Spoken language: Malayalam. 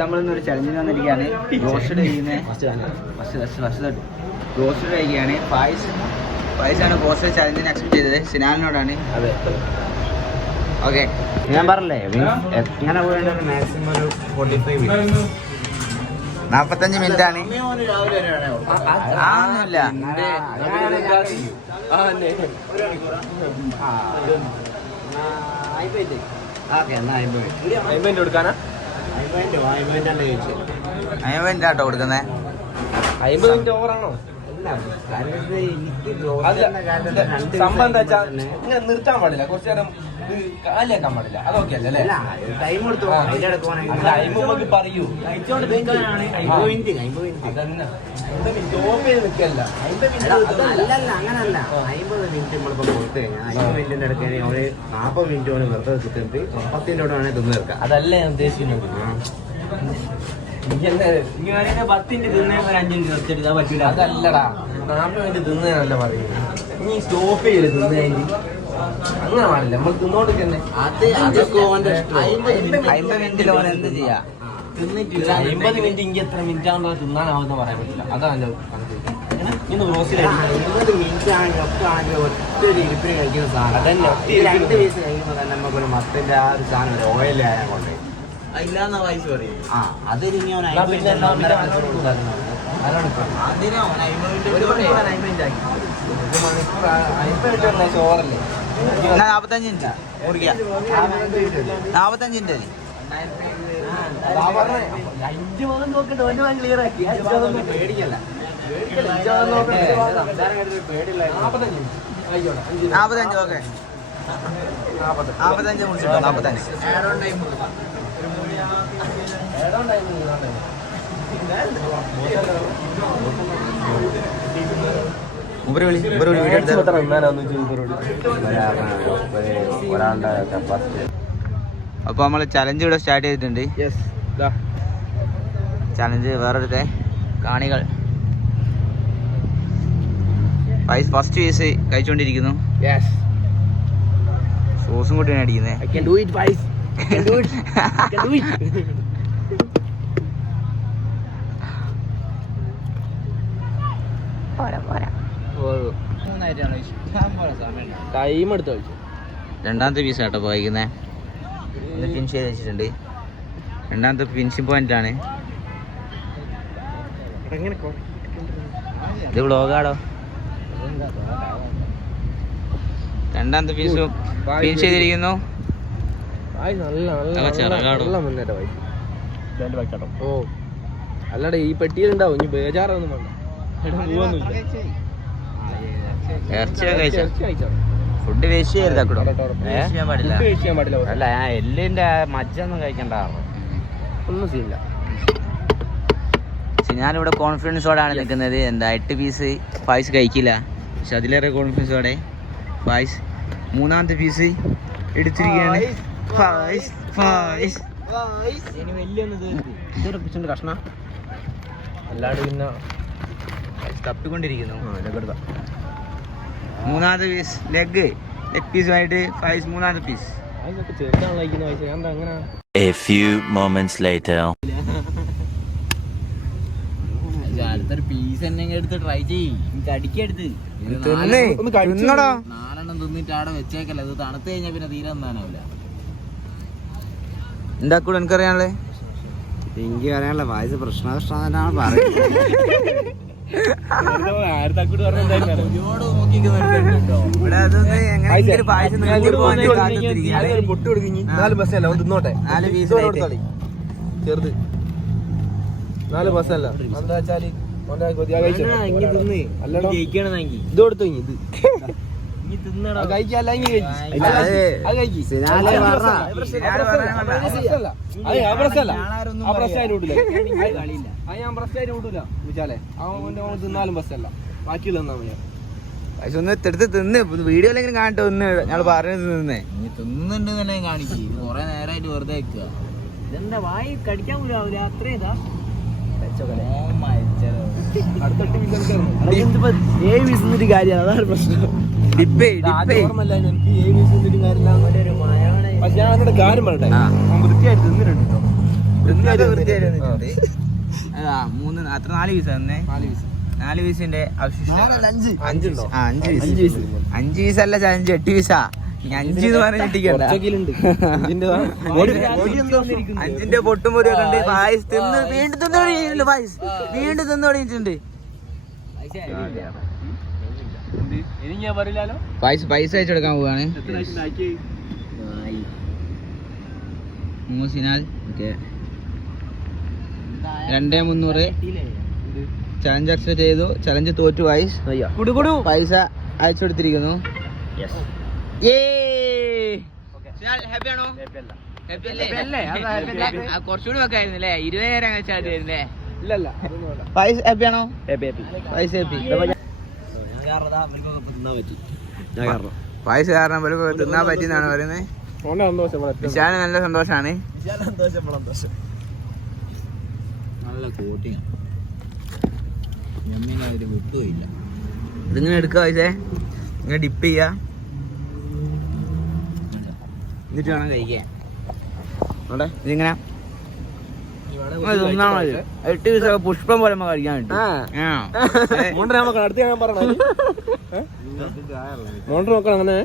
നമ്മളിന്നൊരു ചലഞ്ചിന് വന്നിരിക്കുകയാണ്. റോസ്റ്റഡ് കഴിക്കുന്നത് റോസ്റ്റഡ് കഴിക്കുകയാണ്. പായസാണ് റോസ്റ്റഡ് ചലഞ്ചിന് എക്സ്പെക്ട് ചെയ്തത്. സിനാലിനോടാണ്. അതെ, ഓക്കെ. ഞാൻ പറഞ്ഞില്ലേ എങ്ങനെ പോയത് മാക്സിമം ഒരു 45 മിനിറ്റ് 45 മിനിറ്റ് ആണ്. ആവുന്നില്ല. കൊടുക്കാനാ 50 മിനിറ്റ് ആട്ടോ കൊടുക്കുന്നത്. 50 മിനിറ്റ് ഓവറാണോ? സംഭവം എന്താ വെച്ചാൽ ഇങ്ങനെ നിർത്താൻ പാടില്ല, കുറച്ചു നേരം കാലിയാക്കാൻ പാടില്ല. അതൊക്കെ അല്ലേ? ടൈം നമുക്ക് പറയൂ. അങ്ങനല്ല, 50 മിനിറ്റ് നമ്മളിപ്പോ കൊടുത്തു കഴിഞ്ഞാൽ 50 മിനിറ്റിന്റെ ഇടയ്ക്ക് ഒരു 40 മിനിറ്റ് കൊണ്ട് വെറുതെ കുത്തിട്ട് 10 മിനിറ്റ് വേണേൽ തിന്നു തീർക്കാം. അതല്ല ഞാൻ ഉദ്ദേശിക്കുന്നത്. 10 തിന്നേ 5 മിനിറ്റ് നിർത്തിയെടുക്കാൻ പറ്റൂല. അതല്ലടാ, 40 മിനിറ്റ് തിന്നല്ല പറയുന്നത്. നീ സ്റ്റോപ്പ് ചെയ്യല് തിന്നേണ്ടി അങ്ങനെ പാടില്ല. നമ്മൾ തിന്നോണ്ട് തന്നെ 50 മിനിറ്റിൽ ഓൻ എന്ത് ചെയ്യാ? തിന്നിട്ടില്ല. 50 മിനിറ്റ് ഇങ്ങനെ എത്ര മിനിറ്റ് ആകുമ്പോൾ തിന്നാനാവുന്ന പറയാൻ പറ്റില്ല. അതാണല്ലോ 50 മിനിറ്റ് ആണെങ്കിൽ ഒക്കെ ആണെങ്കിൽ ഒറ്റ ഒരു ഇരിപ്പിന് കഴിക്കുന്ന സാധനം. അതന്നെ, 2 പീസ് കഴിക്കുമ്പോൾ തന്നെ നമുക്കൊരു മത്തിന്റെ ആ ഒരു സാധനം ഓയിൽ ആയാൽ കൊണ്ട് ഇല്ലാന്ന വയസ്സ് പറയും. അതൊരു ഇനി അവൻ 45 മിനിറ്റ് ആക്കി. 45 മിനിറ്റ് കുടിക്കുക. 45 മിനിറ്റ് പേടിക്കല്ല. 45. ഓക്കെ, 45 മുടിച്ചിട്ടോ. 45 ഒരാളുടെ കപ്പാസിറ്റി. അപ്പോൾ നമ്മൾ ചലഞ്ച് ഇവിടെ സ്റ്റാർട്ട് ചെയ്തിട്ടുണ്ട്. ചലഞ്ച് വേറൊരുത്തെ കാണികൾ ഫസ്റ്റ് പീസ് കഴിച്ചുകൊണ്ടിരിക്കുന്നു. സോസും കൂട്ടിയാണ് അടിക്കുന്നത്. ടൈം എടുത്ത് കഴിച്ചു. രണ്ടാമത്തെ പീസ് ആട്ടോ വായിക്കുന്നത്. ഫിനിഷ് ചെയ്ത് വെച്ചിട്ടുണ്ട്. രണ്ടാമത്തെ ഫിനിഷിംഗ് പോയിന്റ് ആണ്. ഇത് വ്ളോഗാടോ. രണ്ടാമത്തെ പീസ് ഫിനിഷ് ചെയ്തിരിക്കുന്നു. ഓ അല്ലടാ, ഈ പെട്ടിയിലുണ്ടാവും. ഇനി ബേജാറൊന്നും വേണ്ട. ഫുഡ് വേസ്റ്റ് ചെയ്യരുത്. അല്ല, ഞാൻ എല്ലിന്റെ മജ്ജൊന്നും കഴിക്കണ്ട. ഒന്നും ചെയ്യില്ല. ഞാനിവിടെ കോൺഫിഡൻസോടാണ് നിൽക്കുന്നത്. എന്താ 8 പീസ് പായസ് കഴിക്കില്ല, പക്ഷെ അതിലേറെ കോൺഫിഡൻസോടെ പായസ് മൂന്നാമത്തെ പീസ് എടുത്തിരിക്കുകയാണ്. കഷ്ണ അല്ലാണ്ട് പിന്നെ തപ്പിക്കൊണ്ടിരിക്കുന്നു. മൂന്നാമത്തെ പീസ് ലെഗ് പീസുമായിട്ട് പായസ് മൂന്നാമത്തെ piece. A few moments later. അടുത്തൊരു പീസ് എന്തെങ്കിലും എടുത്ത് ട്രൈ ചെയ്യ്. കടിക്കെടുത്ത് 4 തിന്നിട്ട് അവിടെ വെച്ചേക്കല്ല. ഇത് തണുത്ത് കഴിഞ്ഞാൽ പിന്നെ തീരെ ഒന്നാനാവില്ല. എന്താ കൂടെ എനിക്കറിയാനുള്ളത്? എനിക്ക് അറിയാനുള്ള പായസ പ്രശ്നം തന്നെയാണ് പറയുന്നത്. ചെറുത് 4 ബസ്സല്ല. എന്താ വെച്ചാല് ഇത് കൊടുത്തു. ഇത് കഴിക്കല്ല. തിന്നാലും ബസ്സല്ല. ബാക്കിയുള്ള ഒന്ന് എടുത്ത് തിന്ന് വീഡിയോയിലെങ്കിലും കാണട്ടെ. ഒന്ന് ഞങ്ങൾ പറഞ്ഞത് തിന്നേ തിന്നുണ്ട് തന്നെ കാണിക്കും. കൊറേ നേരമായിട്ട് വെറുതെ വെക്കുക. ഇതെന്താ വായി കടിക്കാൻ പോലും അത്രേതാ. കാര്യം അതാണ് പ്രശ്നം. ഞാൻ കാര്യം പറയട്ടെ, വൃത്തിയായിട്ട് തിന്നിട്ടുണ്ട്. മൂന്ന് അത്ര 4 പീസ് തന്നെ 4 പീസിന്റെ അവശിഷ്ടം 5 പീസല്ല ചലഞ്ച് 8 പീസാ 5 എന്ന് പറഞ്ഞ ചിട്ടിക്കണ്ട 5ന്റെ പൊട്ടും പൊരി ഒക്കെ ഉണ്ട് പായസ് തിന്ന് വീണ്ടും തിന്നോടിയിട്ടുണ്ട് പായസ് വീണ്ടും തിന്നോടിയിട്ടുണ്ട് പൈസ അയച്ചെടുക്കാൻ പോവാണ് മൂസിനാൽ 2300 ചലഞ്ച് അക്സെപ്റ്റ് ചെയ്തു ചലഞ്ച് തോറ്റു വൈസ് പൈസ അയച്ചെടുത്തിരിക്കുന്നു കുറച്ചുകൂടി വെക്കായിരുന്നല്ലേ 20,000 വെച്ചായിരുന്നല്ലേ പൈസ ഹാപ്പിയാണോ പൈസ ഹാപ്പി പൈസ കാരണം തിന്നാൻ പറ്റിയെന്നാണ് പറയുന്നത് വിശാല് നല്ല സന്തോഷാണ് നല്ല കോട്ടിങ് വിട്ടുപോയില്ല ഇതിങ്ങനെ എടുക്കുക പൈസ ഇങ്ങനെ ഡിപ്പ് ചെയ്യാ എന്നിട്ട് വേണം കഴിക്കാൻ ഇതിങ്ങനെ തിന്നാ മതി 8 ദിവസം പുഷ്പം പോലെ കഴിക്കാൻ നോക്കണം അങ്ങനെ